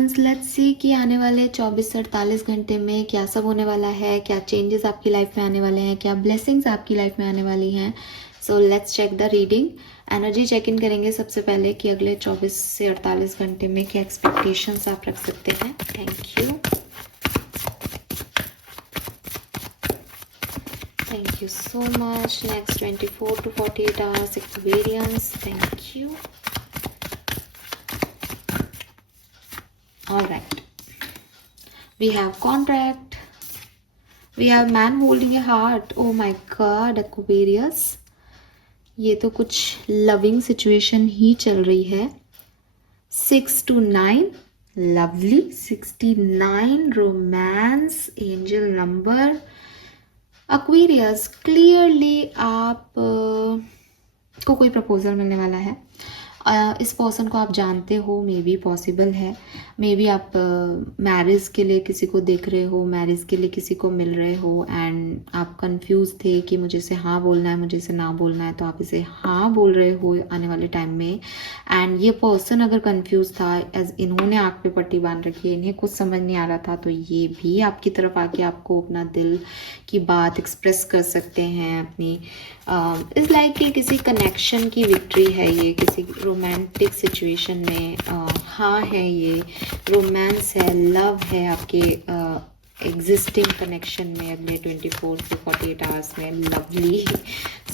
Aquarians, let's see कि आने वाले 24 से 48 घंटे में क्या सब होने वाला है, क्या चेंजेस आपकी लाइफ में आने वाले हैं, क्या ब्लेसिंग्स आपकी लाइफ में आने वाली हैं. So let's check the reading. Energy check in करेंगे सबसे पहले कि अगले 24 से 48 घंटे में क्या एक्सपेक्टेशंस आप रख सकते हैं. Thank you. Thank you so much. Next 24 to 48 hours Aquarians. Thank you. All right. We have contract. We have man holding a heart. Oh my God, Aquarius. ये तो कुछ loving situation ही चल रही है. 6 to 9. Lovely. 69. Romance. Angel number. Aquarius, clearly आप को कोई proposal मिलने वाला है. इस पर्सन को आप जानते हो, मे बी पॉसिबल है. मे बी आप मैरिज के लिए किसी को देख रहे हो, मैरिज के लिए किसी को मिल रहे हो एंड आप कंफ्यूज थे कि मुझे इसे हाँ बोलना है, मुझे इसे ना बोलना है, तो आप इसे हाँ बोल रहे हो आने वाले टाइम में. एंड ये पर्सन अगर कंफ्यूज था, एज इन्होंने आँख पे पट्टी बांध रखी है, इन्हें कुछ समझ नहीं आ रहा था, तो ये भी आपकी तरफ आके आपको अपना दिल की बात एक्सप्रेस कर सकते हैं. अपनी इस लाइक कि किसी कनेक्शन की विक्ट्री है ये, किसी रोमांटिक सिचुएशन में हाँ है, ये रोमांस है, लव है आपके एग्जिस्टिंग कनेक्शन में अगले 24 से 48 आवर्स में. लवली.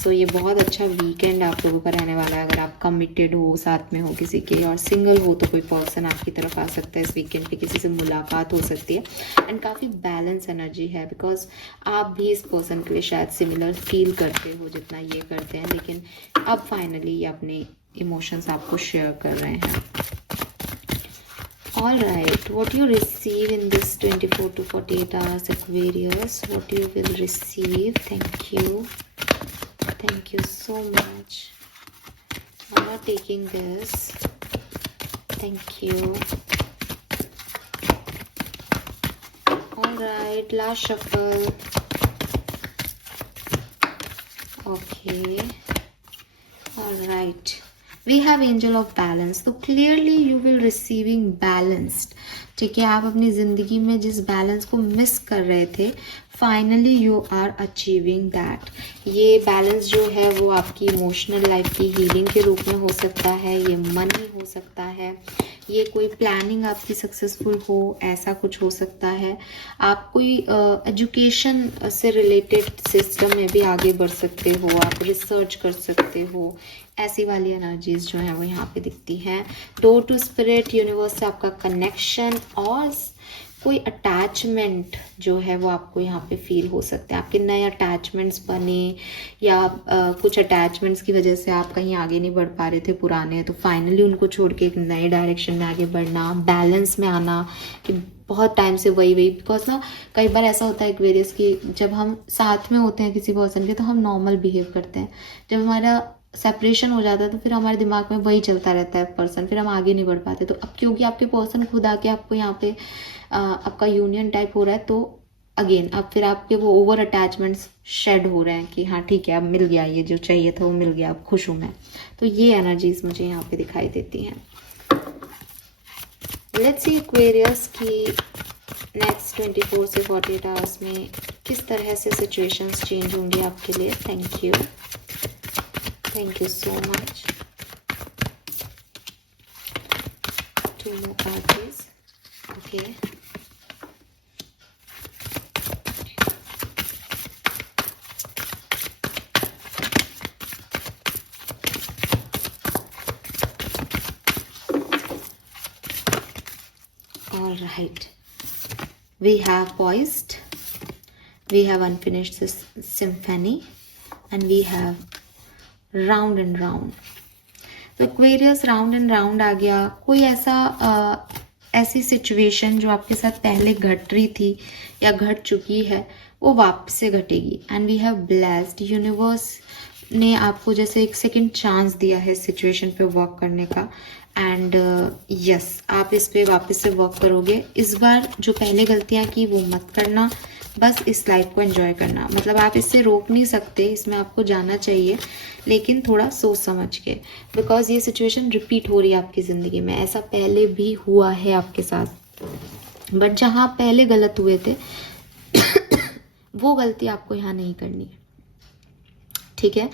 सो ये बहुत अच्छा वीकेंड आप लोगों का रहने वाला है. अगर आप कमिटेड हो, साथ में हो किसी के, और सिंगल हो तो कोई पर्सन आपकी तरफ आ सकता है इस वीकेंड पे, किसी से मुलाकात हो सकती है. एंड काफ़ी बैलेंस एनर्जी है, बिकॉज आप भी इस पर्सन के लिए शायद सिमिलर फील करते हो जितना ये करते हैं, लेकिन अब फाइनली ये अपने इमोशंस आपको शेयर कर रहे हैं. All right, what you receive in this 24 to 48 hours Aquarius, what you will receive. Thank you. Thank you so much. I'm not taking this. Thank you. All right, last shuffle. Okay. All right. We have angel of balance. तो clearly you will receiving balanced. ठीक है, आप अपनी ज़िंदगी में जिस balance को miss कर रहे थे, finally you are achieving that. ये बैलेंस जो है वो आपकी इमोशनल लाइफ की हीलिंग के रूप में हो सकता है, ये मनी हो सकता है, ये कोई प्लानिंग आपकी सक्सेसफुल हो, ऐसा कुछ हो सकता है. आप कोई एजुकेशन से रिलेटेड सिस्टम में भी आगे बढ़ सकते हो, आप रिसर्च कर सकते हो. ऐसी वाली एनर्जीज जो है वो यहाँ पे दिखती हैं. डोर टू स्पिरिट, यूनिवर्स से आपका कनेक्शन और कोई अटैचमेंट जो है वो आपको यहाँ पे फील हो सकते हैं. आपके नए अटैचमेंट्स बने, या कुछ अटैचमेंट्स की वजह से आप कहीं आगे नहीं बढ़ पा रहे थे पुराने, तो फाइनली उनको छोड़ के एक नए डायरेक्शन में आगे बढ़ना, बैलेंस में आना कि बहुत टाइम से वही बिकॉज ना कई बार ऐसा होता है एक्वेरियस कि जब हम साथ में होते हैं किसी पर्सन के तो हम नॉर्मल बिहेव करते हैं. जब हमारा सेपरेशन हो जाता है तो फिर हमारे दिमाग में वही चलता रहता है पर्सन, फिर हम आगे नहीं बढ़ पाते. तो अब क्योंकि आपके पर्सन खुद आके आपको यहाँ पे आपका यूनियन टाइप हो रहा है, तो अगेन अब फिर आपके वो ओवर अटैचमेंट्स शेड हो रहे हैं कि हाँ ठीक है, अब मिल गया, ये जो चाहिए था वो मिल गया, अब खुश हूँ मैं. तो ये एनर्जीज मुझे यहाँ पे दिखाई देती हैं. लेट्स सी एक्वेरियस की नेक्स्ट 24 से 48 आवर्स में किस तरह से सिचुएशंस चेंज होंगे आपके लिए. Thank you. Thank you so much. 2 more cards, please. Okay. All right. We have poised. We have unfinished this symphony, and we have round and round. तो एक्वेरियस राउंड एंड राउंड आ गया. कोई ऐसी situation जो आपके साथ पहले घट रही थी या घट चुकी है वो वापस से घटेगी. And we have blessed. Universe ने आपको जैसे एक सेकंड चांस दिया है सिचुएशन पे वर्क करने का. एंड यस, आप इस पे वापस से वर्क करोगे. इस बार जो पहले गलतियां की वो मत करना. बस इस लाइफ को एंजॉय करना, मतलब आप इससे रोक नहीं सकते, इसमें आपको जाना चाहिए, लेकिन थोड़ा सोच समझ के, बिकॉज ये सिचुएशन रिपीट हो रही है आपकी ज़िंदगी में। ऐसा पहले भी हुआ है आपके साथ, बट जहाँ आप पहले गलत हुए थे वो गलती आपको यहाँ नहीं करनी है, ठीक है।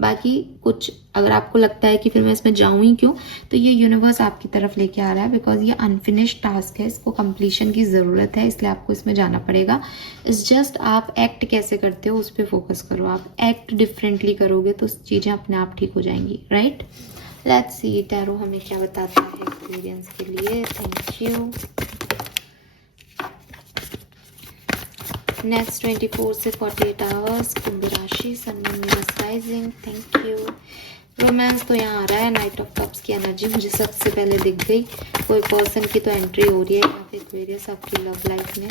बाकी कुछ अगर आपको लगता है कि फिर मैं इसमें जाऊँ ही क्यों, तो ये यूनिवर्स आपकी तरफ लेके आ रहा है, बिकॉज ये अनफिनिश्ड टास्क है, इसको कंप्लीशन की ज़रूरत है, इसलिए आपको इसमें जाना पड़ेगा। इट्स जस्ट आप एक्ट कैसे करते हो उस पर फोकस करो, आप एक्ट डिफरेंटली करोगे तो चीज़ें अपने आप ठीक हो जाएंगी, राइट। लेट्स सी टैरो हमें क्या बताता है एक्सपीरियंस के लिए। Thank you. नेक्स्ट 24 से 48 आवर्स, कुंभ राशि, sun moon rising. Thank you. Romance तो यहाँ आ रहा है, नाइट ऑफ कप्स की एनर्जी मुझे सबसे पहले दिख गई। कोई पर्सन की तो एंट्री हो रही है यहाँ पे एक्वेरियस आपकी लव लाइफ में,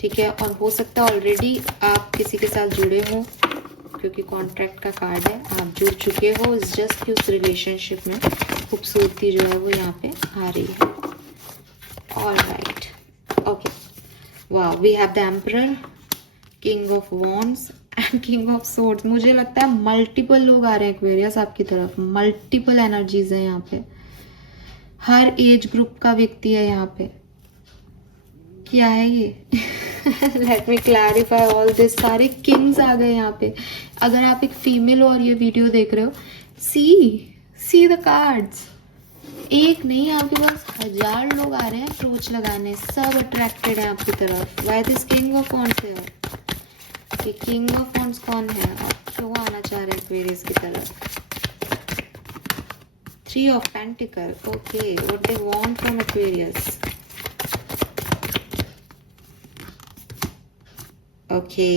ठीक है। और हो सकता है ऑलरेडी आप किसी के साथ जुड़े हो, क्योंकि कॉन्ट्रैक्ट का कार्ड है, आप जुड़ चुके हो। इस जस्ट कि उस रिलेशनशिप में खूबसूरती जो है वो यहाँ पे आ रही है। ऑलराइट, ओके, वाह, we have the emperor, king of wands and king of swords. मुझे लगता है मल्टीपल लोग आ रहे हैं एक्वेरियस आपकी तरफ, मल्टीपल एनर्जीज है यहाँ पे, हर एज ग्रुप का व्यक्ति है यहाँ पे। क्या है ये? Let me clarify all this. सारे किंग्स आ गए यहाँ पे। अगर आप एक फीमेल हो और ये वीडियो देख रहे हो, सी द कार्ड्स। एक नहीं, आपके पास 1000 लोग आ रहे हैं अप्रोच लगाने, सब अट्रैक्टेड है आपकी तरफ। Why this king of wands है? ये किंग ऑफ वॉन्ड्स कौन है और क्यों आना चाह रहे हैं एक्वेरियस की तरफ? 3 of pentacle, okay, what they want from Aquarius. Okay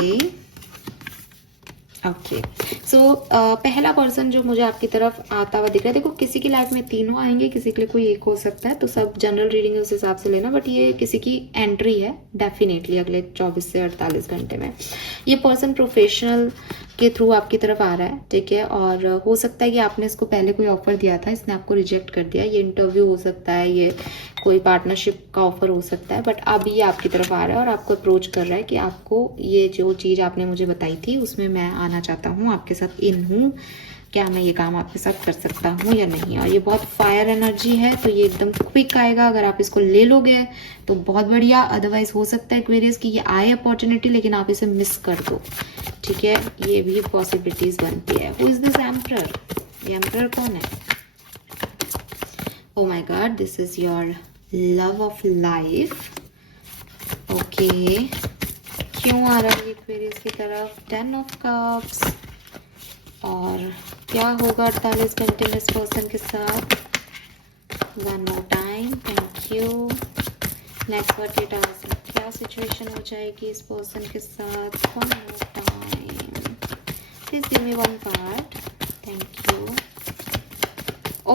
okay, so पहला पर्सन जो मुझे आपकी तरफ आता हुआ दिख रहा है, देखो किसी की लाइफ में तीनों आएंगे, किसी के लिए कोई एक हो सकता है, तो सब जनरल रीडिंग उस हिसाब से लेना, बट ये किसी की एंट्री है डेफिनेटली अगले 24 से 48 घंटे में। ये पर्सन प्रोफेशनल के थ्रू आपकी तरफ आ रहा है, ठीक है। और हो सकता है कि आपने इसको पहले कोई ऑफर दिया था, इसने आपको रिजेक्ट कर दिया। ये इंटरव्यू हो सकता है, ये कोई पार्टनरशिप का ऑफर हो सकता है, बट अब ये आपकी तरफ आ रहा है और आपको अप्रोच कर रहा है कि आपको ये जो चीज़ आपने मुझे बताई थी उसमें मैं आना चाहता हूँ, आपके साथ इन हूँ, क्या मैं ये काम आपके साथ कर सकता हूँ या नहीं। और ये बहुत फायर एनर्जी है, तो ये एकदम क्विक आएगा। अगर आप इसको ले लोगे तो बहुत बढ़िया, अदरवाइज हो सकता है एक्वेरियस की ये आए अपॉर्चुनिटी लेकिन आप इसे मिस कर दो, ठीक है। ये भी पॉसिबिलिटीज बनती है। Who is this emperor? ये एम्परर कौन है? Oh my God, this is your love of life. Okay, क्यों आ रहा है एक्वेरियस की तरफ? 10 ऑफ कप्स। और क्या होगा 48 घंटे में इस पर्सन के साथ? One more time, thank you. Next 48 hours में क्या सिचुएशन हो जाएगी इस पर्सन के साथ? One more time, please give me one card, thank you.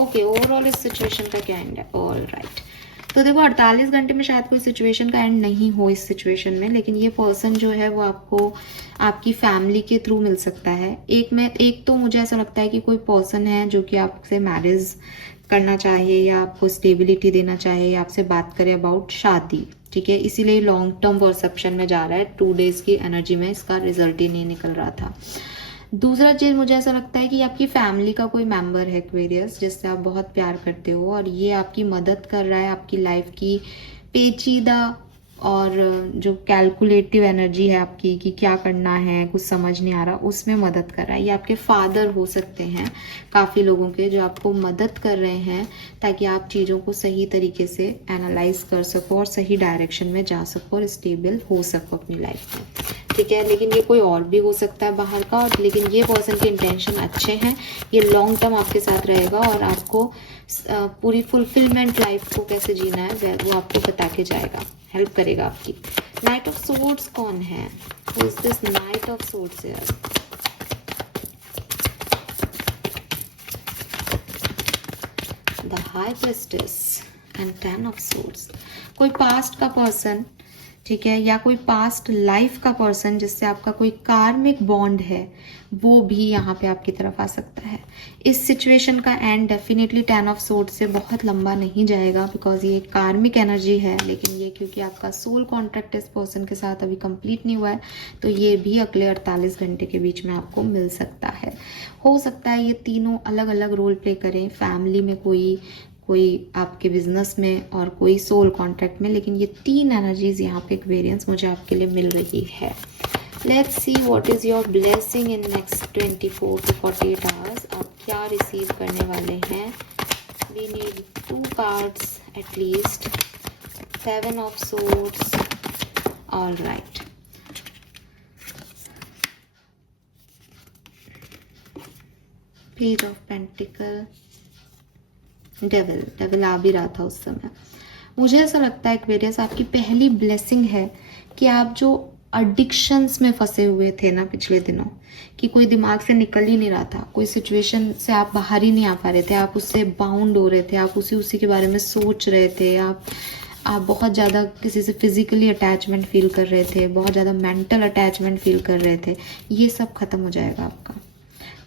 Okay, overall इस सिचुएशन का क्या एंड है? ऑल राइट, तो देखो 48 घंटे में शायद कोई सिचुएशन का एंड नहीं हो इस सिचुएशन में, लेकिन ये पर्सन जो है वो आपको आपकी फैमिली के थ्रू मिल सकता है। एक तो मुझे ऐसा लगता है कि कोई पर्सन है जो कि आपसे मैरिज करना चाहे या आपको स्टेबिलिटी देना चाहे या आपसे बात करे अबाउट शादी, ठीक है। इसीलिए लॉन्ग टर्म परसेप्शन में जा रहा है। 2 डेज की एनर्जी में इसका रिजल्ट ही नहीं निकल रहा था। दूसरा चीज़ मुझे ऐसा लगता है कि आपकी फैमिली का कोई मेंबर है एक्वेरियस जिससे आप बहुत प्यार करते हो और ये आपकी मदद कर रहा है आपकी लाइफ की पेचीदा और जो कैलकुलेटिव एनर्जी है आपकी कि क्या करना है कुछ समझ नहीं आ रहा, उसमें मदद कर रहा है। ये आपके फादर हो सकते हैं काफ़ी लोगों के जो आपको मदद कर रहे हैं ताकि आप चीज़ों को सही तरीके से एनालाइज कर सको और सही डायरेक्शन में जा सको और स्टेबल हो सको अपनी लाइफ में, ठीक है। लेकिन ये कोई और भी हो सकता है बाहर का, और लेकिन ये पर्सन के इंटेंशन अच्छे हैं। ये लॉन्ग टर्म आपके साथ रहेगा और आपको पूरी फुलफिलमेंट लाइफ को कैसे जीना है वो आपको बता के जाएगा, हेल्प करेगा आपकी। नाइट ऑफ सोर्ड्स कौन है? Who is this night of swords here? The high priestess and 10 of swords. कोई पास्ट का पर्सन ठीक है, या कोई पास्ट लाइफ का पर्सन जिससे आपका कोई कार्मिक बॉन्ड है वो भी यहाँ पे आपकी तरफ आ सकता है। इस सिचुएशन का एंड डेफिनेटली 10 ऑफ सोर्ड्स से बहुत लंबा नहीं जाएगा, बिकॉज ये कार्मिक एनर्जी है, लेकिन ये क्योंकि आपका सोल कॉन्ट्रैक्ट इस पर्सन के साथ अभी कंप्लीट नहीं हुआ है, तो ये भी अगले 48 घंटे के बीच में आपको मिल सकता है। हो सकता है ये तीनों अलग अलग रोल प्ले करें, फैमिली में कोई आपके बिजनेस में और कोई सोल कॉन्ट्रैक्ट में, लेकिन ये तीन एनर्जीज यहाँ पे एक्वेरियंस मुझे आपके लिए मिल रही है। Let's see what is your blessing in next 24 to 48 hours. आप क्या रिसीव करने वाले हैं? We need 2 cards at least. 7 of swords, all right. Page of pentacle, devil आ भी रहा था उस समय। मुझे ऐसा लगता है एक्वेरियस आपकी पहली ब्लेसिंग है कि आप जो एडिक्शंस में फंसे हुए थे ना पिछले दिनों, कि कोई दिमाग से निकल ही नहीं रहा था, कोई सिचुएशन से आप बाहर ही नहीं आ पा रहे थे, आप उससे बाउंड हो रहे थे, आप उसी के बारे में सोच रहे थे, आप बहुत ज़्यादा किसी से फिजिकली अटैचमेंट फील कर रहे थे, बहुत ज़्यादा मेंटल अटैचमेंट फील कर रहे थे, ये सब खत्म हो जाएगा आपका।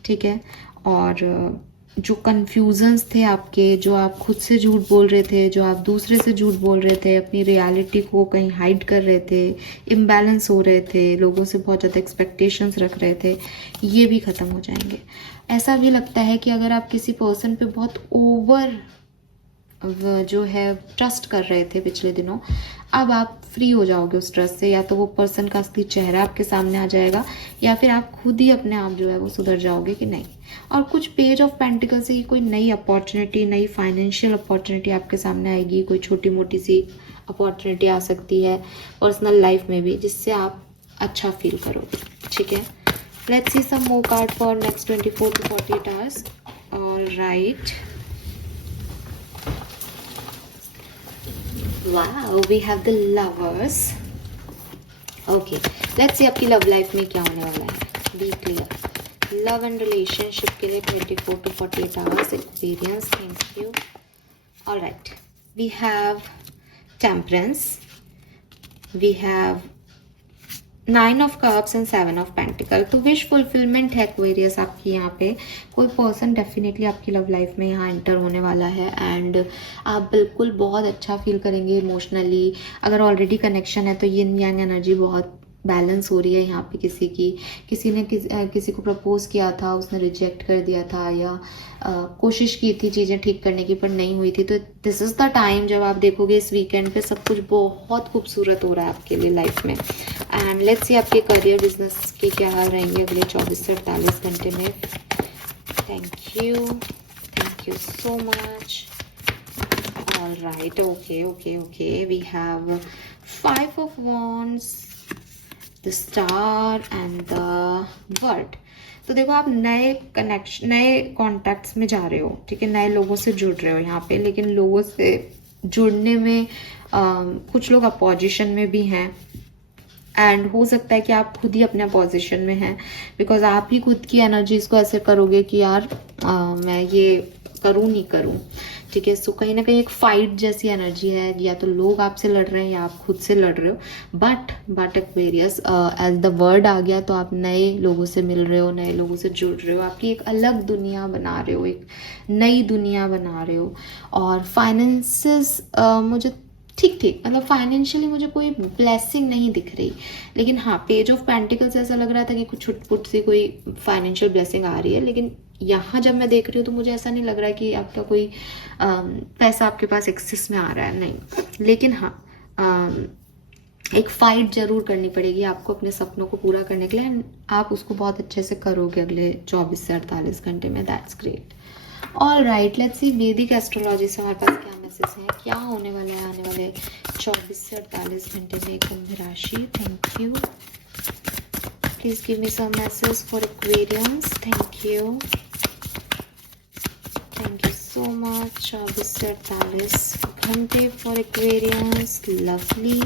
ठीक है, और जो कन्फ्यूजन्स थे आपके, जो आप खुद से झूठ बोल रहे थे, जो आप दूसरे से झूठ बोल रहे थे, अपनी रियलिटी को कहीं हाइड कर रहे थे, इम्बैलेंस हो रहे थे, लोगों से बहुत ज़्यादा एक्सपेक्टेशंस रख रहे थे, ये भी ख़त्म हो जाएंगे। ऐसा भी लगता है कि अगर आप किसी पर्सन पे बहुत ओवर जो है ट्रस्ट कर रहे थे पिछले दिनों, अब आप फ्री हो जाओगे उस ट्रस्ट से, या तो वो पर्सन का असली चेहरा आपके सामने आ जाएगा, या फिर आप खुद ही अपने आप जो है वो सुधर जाओगे कि नहीं। और कुछ पेज ऑफ पेंटिकल से कोई नई अपॉर्चुनिटी, नई फाइनेंशियल अपॉर्चुनिटी आपके सामने आएगी, कोई छोटी मोटी सी अपॉर्चुनिटी आ सकती है पर्सनल लाइफ में भी, जिससे आप अच्छा फील करोगे। ठीक है, let's see some more card for next 24 to 48 hours. All right, wow, we have the lovers. Okay, let's see आपकी लव लाइफ में क्या होने वाला है। Be clear. Love and relationship के लिए 24 to 48 hours experience. Thank you. All right, we have temperance, we have 9 of cups and 7 of pentacle. तो wish fulfilment है एक्वेरियस आपकी यहाँ पे। कोई पर्सन डेफिनेटली आपकी लव लाइफ में यहाँ एंटर होने वाला है, एंड आप बिल्कुल बहुत अच्छा फील करेंगे इमोशनली। अगर ऑलरेडी कनेक्शन है तो यिन यांग एनर्जी बहुत बैलेंस हो रही है यहाँ पे। किसी ने किसी को प्रपोज किया था, उसने रिजेक्ट कर दिया था, या कोशिश की थी चीज़ें ठीक करने की पर नहीं हुई थी, तो दिस इज़ द टाइम जब आप देखोगे इस वीकेंड पे सब कुछ बहुत खूबसूरत हो रहा है आपके लिए लाइफ में। एंड लेट्स सी आपके करियर बिजनेस के क्या हाल रहेंगे अगले 24 से 48 घंटे में। Thank you so much. All right, okay, we have 5 of wands, the star and the bird. तो देखो, आप नए कॉन्टैक्ट्स में जा रहे हो, ठीक है, नए लोगों से जुड़ रहे हो यहाँ पे, लेकिन लोगों से जुड़ने में कुछ लोग अपोजिशन में भी हैं, एंड हो सकता है कि आप खुद ही अपने अपोजिशन में हैं, बिकॉज आप ही खुद की एनर्जीज को ऐसे करोगे कि यार मैं ये करूँ नहीं करूँ। ठीक है, सो कहीं ना कहीं एक फाइट जैसी एनर्जी है, या तो लोग आपसे लड़ रहे हैं या आप खुद से लड़ रहे हो। But Aquarius as the word आ गया, तो आप नए लोगों से मिल रहे हो, नए लोगों से जुड़ रहे हो, आपकी एक अलग दुनिया बना रहे हो, एक नई दुनिया बना रहे हो। और फाइनेंसेस मुझे ठीक मतलब फाइनेंशियली मुझे कोई ब्लेसिंग नहीं दिख रही, लेकिन हाँ, पेज ऑफ पेंटिकल्स ऐसा लग रहा था कि कुछ छुटपुट सी कोई फाइनेंशियल ब्लेसिंग आ रही है, लेकिन यहाँ जब मैं देख रही हूँ तो मुझे ऐसा नहीं लग रहा है कि आपका कोई पैसा आपके पास एक्सेस में आ रहा है, नहीं। लेकिन हाँ, एक फाइट जरूर करनी पड़ेगी आपको अपने सपनों को पूरा करने के लिए, आप उसको बहुत अच्छे से करोगे अगले 24 से 48 घंटे में। That's great. All right, let's see वैदिक एस्ट्रोलॉजी से हमारे पास क्या मैसेज है, क्या होने वाला है आने वाले 24 से 48 घंटे में कुंभ राशि। Thank you. Please give me some message for Aquarians. Thank you so much. 24 से 48 घंटे for Aquarians. Lovely.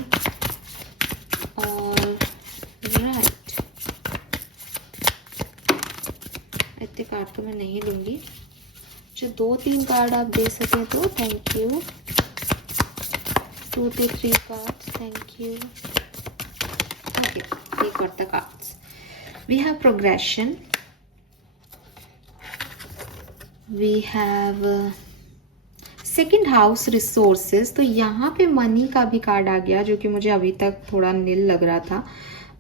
All right, इतने कार्ड तो मैं नहीं लूंगी, जो 2-3 कार्ड आप दे सकें तो thank you. 2 to 3 cards, thank you. Okay, we got the cards. We have progression. We have second house resources. तो यहाँ पे मनी का भी कार्ड आ गया, जो कि मुझे अभी तक थोड़ा नील लग रहा था,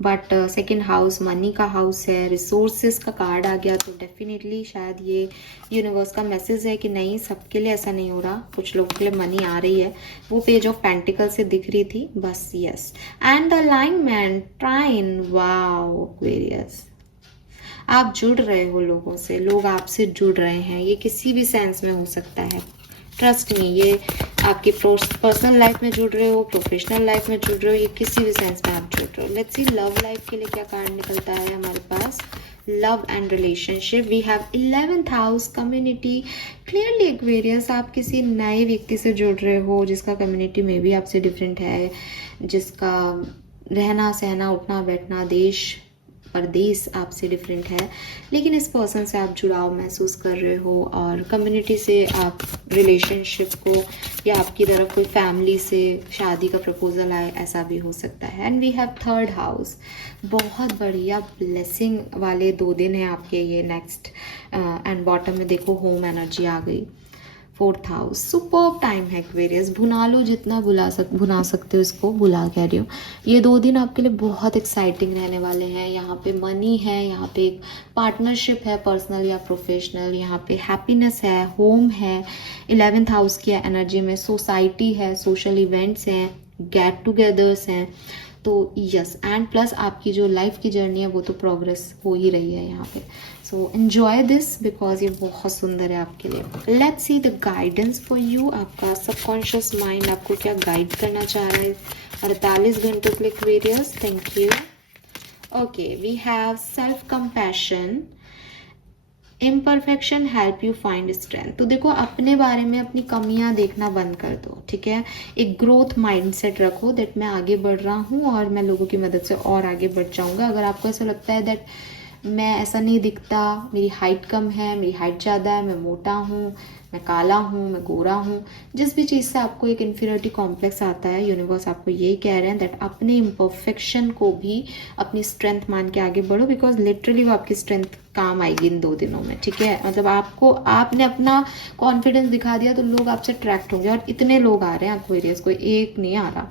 बट सेकेंड हाउस मनी का हाउस है, रिसोर्सेज का कार्ड आ गया. तो डेफिनेटली शायद ये यूनिवर्स का मैसेज है कि नहीं, सबके लिए ऐसा नहीं हो रहा, कुछ लोगों के लिए मनी आ रही है. वो पेज ऑफ पेंटिकल से दिख रही थी बस. Yes, and the alignment trine. Wow Aquarius, आप जुड़ रहे हो लोगों से, लोग आपसे जुड़ रहे हैं. ये किसी भी सेंस में हो सकता है, ट्रस्ट मी. ये आपकी पर्सनल लाइफ में जुड़ रहे हो, प्रोफेशनल लाइफ में जुड़ रहे हो, ये किसी भी सेंस में आप जुड़ रहे हो. लेट्स सी लव लाइफ के लिए क्या कार्ड निकलता है हमारे पास. Love and relationship. We have 11th house community. Clearly Aquarius, आप किसी नए व्यक्ति से जुड़ रहे हो जिसका कम्युनिटी में भी आपसे डिफरेंट है, जिसका रहना सहना उठना बैठना देश परदेश आपसे डिफरेंट है, लेकिन इस पर्सन से आप जुड़ाव महसूस कर रहे हो और कम्युनिटी से आप रिलेशनशिप को, या आपकी तरफ कोई फैमिली से शादी का प्रपोजल आए, ऐसा भी हो सकता है. And we have 3rd house. बहुत बढ़िया ब्लेसिंग वाले 2 दिन हैं आपके ये नेक्स्ट. एंड बॉटम में देखो होम एनर्जी आ गई. 4th house. सुपर्ब टाइम है एक्वेरियस. भुना लो जितना भुना सकते हो, इसको भुला कह रही हूँ. ये 2 दिन आपके लिए बहुत एक्साइटिंग रहने वाले हैं. यहाँ पे मनी है, यहाँ पे एक पार्टनरशिप है पर्सनल या प्रोफेशनल, यहाँ पे हैप्पीनेस है, होम है. 11th हाउस की एनर्जी में सोसाइटी है, सोशल इवेंट्स हैं, गेट टुगेदर्स हैं. तो यस, एंड प्लस आपकी जो लाइफ की जर्नी है वो तो प्रोग्रेस हो ही रही है यहाँ पे. सो एन्जॉय दिस बिकॉज ये बहुत सुंदर है आपके लिए. Let's see the guidance for you. आपका सबकॉन्शियस माइंड आपको क्या गाइड करना चाह रहा है 48 घंटों के लिए Aquarius. Thank you. Okay, we have self compassion. Imperfection help you find strength. तो देखो, अपने बारे में अपनी कमियां देखना बंद कर दो, ठीक है. एक ग्रोथ माइंडसेट रखो दैट मैं आगे बढ़ रहा हूँ और मैं लोगों की मदद से और आगे बढ़ जाऊंगा. अगर आपको ऐसा लगता है दैट मैं ऐसा नहीं दिखता, मेरी हाइट कम है, मेरी हाइट ज़्यादा है, मैं मोटा हूँ, मैं काला हूँ, मैं गोरा हूँ, जिस भी चीज़ से आपको एक इन्फीरियरिटी कॉम्प्लेक्स आता है, यूनिवर्स आपको यही कह रहे हैं दैट अपने इम्परफेक्शन को भी अपनी स्ट्रेंथ मान के आगे बढ़ो, बिकॉज लिटरली वो आपकी स्ट्रेंथ काम आएगी इन 2 दिनों में, ठीक है. मतलब आपने अपना कॉन्फिडेंस दिखा दिया तो लोग आपसे अट्रैक्ट होंगे. और इतने लोग आ रहे हैं एक्वेरियस, कोई एक नहीं आ रहा,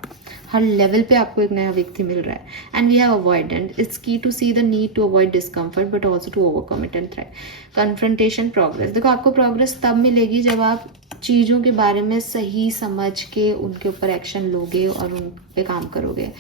हर लेवल पे आपको एक नया व्यक्ति मिल रहा है. And we have avoidant. It's key to see the need to avoid discomfort but also to overcome it and thrive. Confrontation progress. देखो, आपको प्रोग्रेस तब मिलेगी जब आप चीज़ों के बारे में सही समझ के उनके ऊपर एक्शन लोगे और उन पे काम करोगे.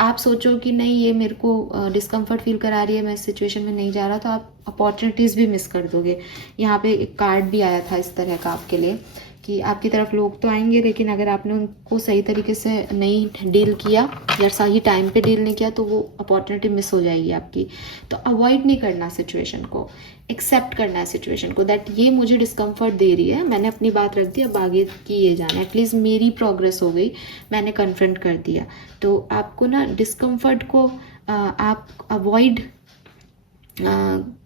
आप सोचो कि नहीं, ये मेरे को डिस्कम्फर्ट फील करा रही है, मैं इस सिचुएशन में नहीं जा रहा, तो आप अपॉर्चुनिटीज़ भी मिस कर दोगे. यहाँ पे एक कार्ड भी आया था इस तरह का आपके लिए कि आपकी तरफ लोग तो आएंगे, लेकिन अगर आपने उनको सही तरीके से नहीं डील किया या सही टाइम पे डील नहीं किया तो वो अपॉर्चुनिटी मिस हो जाएगी आपकी. तो अवॉइड नहीं करना सिचुएशन को, एक्सेप्ट करना है सिचुएशन को दैट ये मुझे डिस्कम्फर्ट दे रही है, मैंने अपनी बात रख दी, अब आगे की ये जाना है. एटलीस्ट मेरी प्रोग्रेस हो गई, मैंने कन्फ्रंट कर दिया. तो आपको ना डिस्कम्फर्ट को आप अवॉइड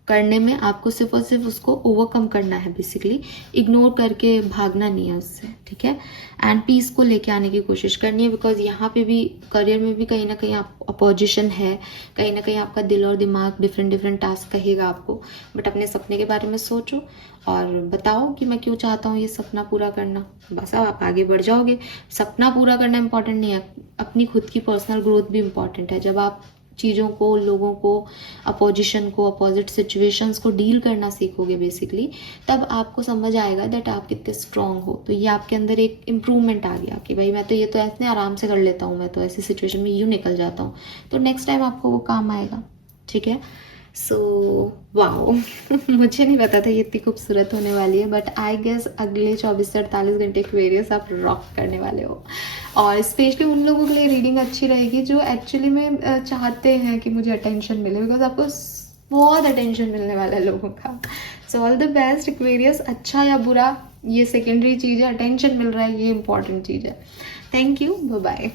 करने में आपको सिर्फ और सिर्फ उसको ओवरकम करना है. बेसिकली इग्नोर करके भागना नहीं है उससे, ठीक है. एंड पीस को लेके आने की कोशिश करनी है, बिकॉज यहाँ पे भी करियर में भी कहीं ना कहीं आप अपोजिशन है, कहीं ना कहीं आपका दिल और दिमाग डिफरेंट टास्क कहेगा आपको. बट अपने सपने के बारे में सोचो और बताओ कि मैं क्यों चाहता हूँ ये सपना पूरा करना. बस अब आप आगे बढ़ जाओगे. सपना पूरा करना इंपॉर्टेंट नहीं है, अपनी खुद की पर्सनल ग्रोथ भी इंपॉर्टेंट है. जब आप चीज़ों को, लोगों को, अपोजिशन को, अपोजिट सिचुएशंस को डील करना सीखोगे बेसिकली, तब आपको समझ आएगा दैट आप कितने स्ट्रांग हो. तो ये आपके अंदर एक इम्प्रूवमेंट आ गया कि भाई मैं तो ये तो ऐसे आराम से कर लेता हूँ, मैं तो ऐसी सिचुएशन में यूँ निकल जाता हूँ. तो नेक्स्ट टाइम आपको वो काम आएगा, ठीक है. सो वाओ मुझे नहीं पता था ये इतनी खूबसूरत होने वाली है, बट आई गेस अगले 24 से 48 घंटे एक्वेरियस आप रॉक करने वाले हो. और स्पेशली उन लोगों के लिए रीडिंग अच्छी रहेगी जो एक्चुअली में चाहते हैं कि मुझे अटेंशन मिले, बिकॉज आपको बहुत अटेंशन मिलने वाला है लोगों का. So all the best Aquarius. अच्छा या बुरा ये सेकेंडरी चीज़ है, अटेंशन मिल रहा है ये इंपॉर्टेंट चीज़ है. Thank you, bye bye.